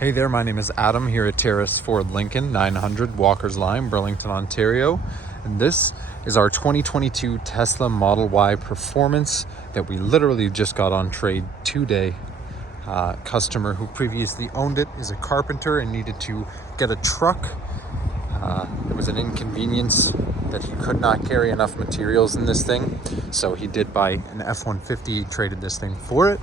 Hey there, my name is Adam here at Terrace Ford Lincoln, 900 Walker's Line, Burlington, Ontario. And this is our 2022 Tesla Model Y Performance that we literally just got on trade today. Customer who previously owned it is a carpenter and needed to get a truck. There was an inconvenience that he could not carry enough materials in this thing. So he did buy an F-150, traded this thing for it.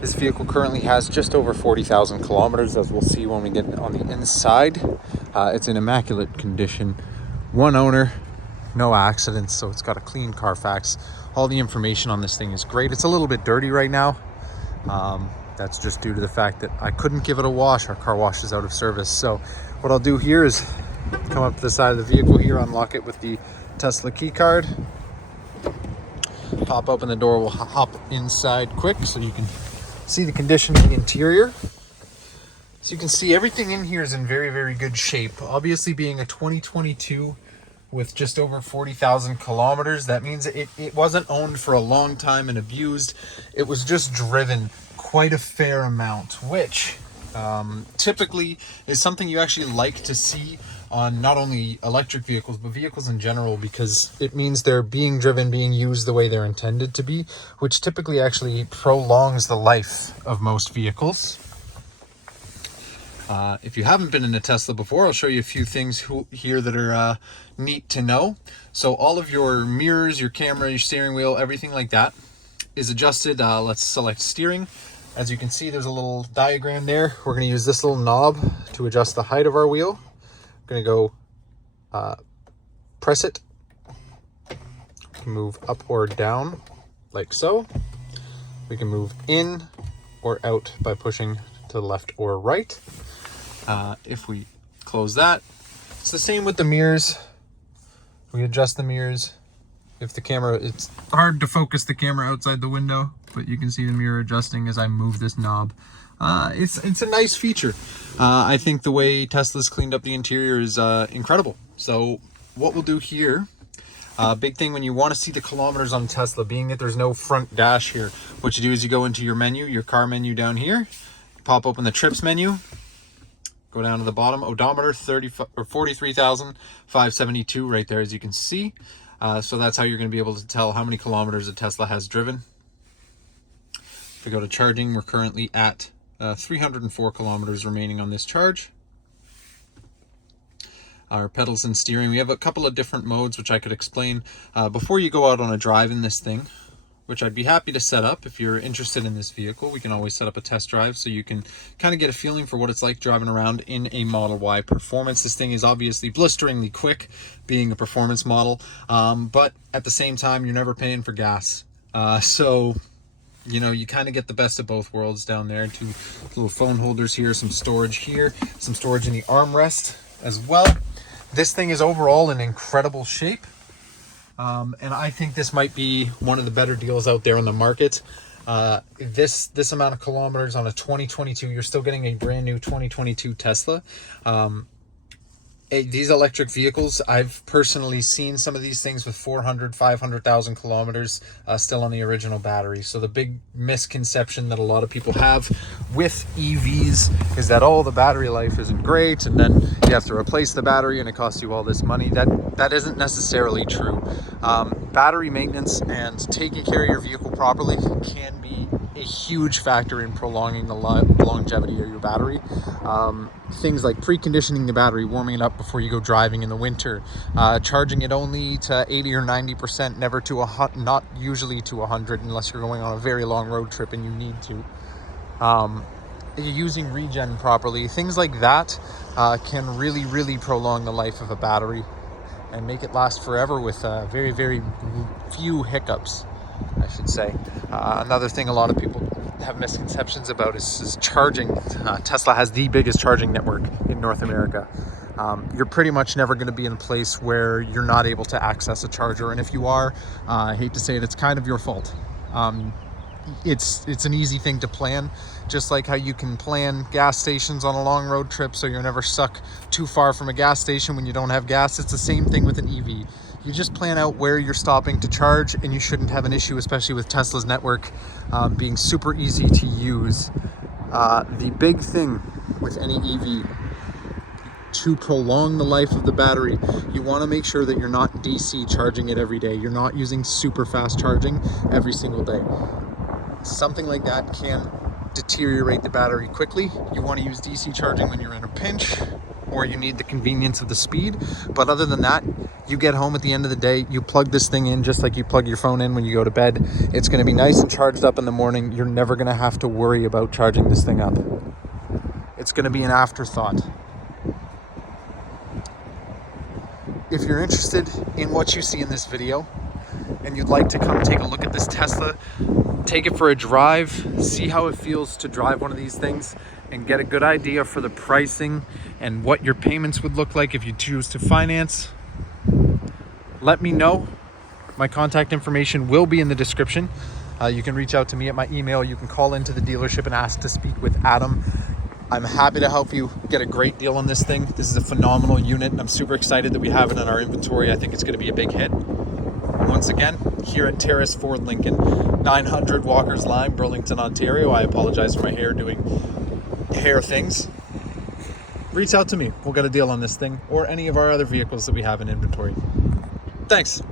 This vehicle currently has just over 40,000 kilometers, as we'll see when we get on the inside. It's in immaculate condition. One owner, no accidents, so it's got a clean Carfax. All the information on this thing is great. It's a little bit dirty right now. That's just due to the fact that I couldn't give it a wash. Our car wash is out of service. So what I'll do here is come up to the side of the vehicle here, unlock it with the Tesla key card. Pop open the door, we'll hop inside quick so you can see the condition of the interior. So you can see everything in here is in very, very good shape. Obviously, being a 2022 with just over 40,000 kilometers, that means it wasn't owned for a long time and abused. It was just driven quite a fair amount, which typically is something you actually like to see on not only electric vehicles, but vehicles in general, because it means they're being driven, being used the way they're intended to be, which typically actually prolongs the life of most vehicles. If you haven't been in a Tesla before, I'll show you a few things here that are neat to know. So all of your mirrors, your camera, your steering wheel, everything like that is adjusted. Let's select steering. As you can see, there's a little diagram there. We're going to use this little knob to adjust the height of our wheel. Going to go press it, move up or down like so. We can move in or out by pushing to the left or right. If we close that, it's the same with the mirrors. We adjust the mirrors. If the camera, it's hard to focus the camera outside the window, but you can see the mirror adjusting as I move this knob. It's a nice feature. I think the way Tesla's cleaned up the interior is incredible. So what we'll do here, big thing when you want to see the kilometers on Tesla, being that there's no front dash here, what you do is you go into your menu, your car menu down here, pop open the trips menu, go down to the bottom, odometer 43,572 right there, as you can see. So that's how you're going to be able to tell how many kilometers a Tesla has driven. If we go to charging, we're currently at 304 kilometers remaining on this charge. Our pedals and steering, we have a couple of different modes which I could explain before you go out on a drive in this thing, which I'd be happy to set up. If you're interested in this vehicle, we can always set up a test drive so you can kind of get a feeling for what it's like driving around in a Model Y Performance. This thing is obviously blisteringly quick, being a performance model, but at the same time, you're never paying for gas. So you know, you kind of get the best of both worlds down there. Two little phone holders here, some storage here, some storage in the armrest as well. This thing is overall in incredible shape. And I think this might be one of the better deals out there on the market. This amount of kilometers on a 2022, you're still getting a brand new 2022 Tesla. These electric vehicles, I've personally seen some of these things with 400, 500,000 kilometers still on the original battery. So the big misconception that a lot of people have with EVs is that, oh, the battery life isn't great, and then you have to replace the battery and it costs you all this money. That isn't necessarily true. Battery maintenance and taking care of your vehicle properly can be a huge factor in prolonging the longevity of your battery. Things like preconditioning the battery, warming it up before you go driving in the winter, charging it only to 80 or 90%, never to not usually to 100 unless you're going on a very long road trip and you need to. Using regen properly, things like that can really, really prolong the life of a battery and make it last forever with very, very few hiccups, I should say. Another thing a lot of people have misconceptions about is charging. Tesla has the biggest charging network in North America. You're pretty much never going to be in a place where you're not able to access a charger, and if you are, I hate to say it, it's kind of your fault. It's an easy thing to plan, just like how you can plan gas stations on a long road trip so you're never stuck too far from a gas station when you don't have gas. It's the same thing with an EV. You just plan out where you're stopping to charge, and you shouldn't have an issue, especially with Tesla's network being super easy to use. The big thing with any EV, to prolong the life of the battery, you want to make sure that you're not DC charging it every day. You're not using super fast charging every single day. Something like that can deteriorate the battery quickly. You want to use DC charging when you're in a pinch or you need the convenience of the speed. But other than that, you get home at the end of the day, you plug this thing in just like you plug your phone in when you go to bed. It's going to be nice and charged up in the morning. You're never going to have to worry about charging this thing up. It's going to be an afterthought. If you're interested in what you see in this video and you'd like to come take a look at this Tesla, take it for a drive, see how it feels to drive one of these things, and get a good idea for the pricing and what your payments would look like if you choose to finance, let me know. My contact information will be in the description. You can reach out to me at my email. You can call into the dealership and ask to speak with Adam. I'm happy to help you get a great deal on this thing. This is a phenomenal unit, and I'm super excited that we have it in our inventory. I think it's going to be a big hit. Once again, here at Terrace Ford Lincoln, 900 Walker's Line, Burlington, Ontario. I apologize for my hair doing hair things. Reach out to me. We'll get a deal on this thing or any of our other vehicles that we have in inventory. Thanks.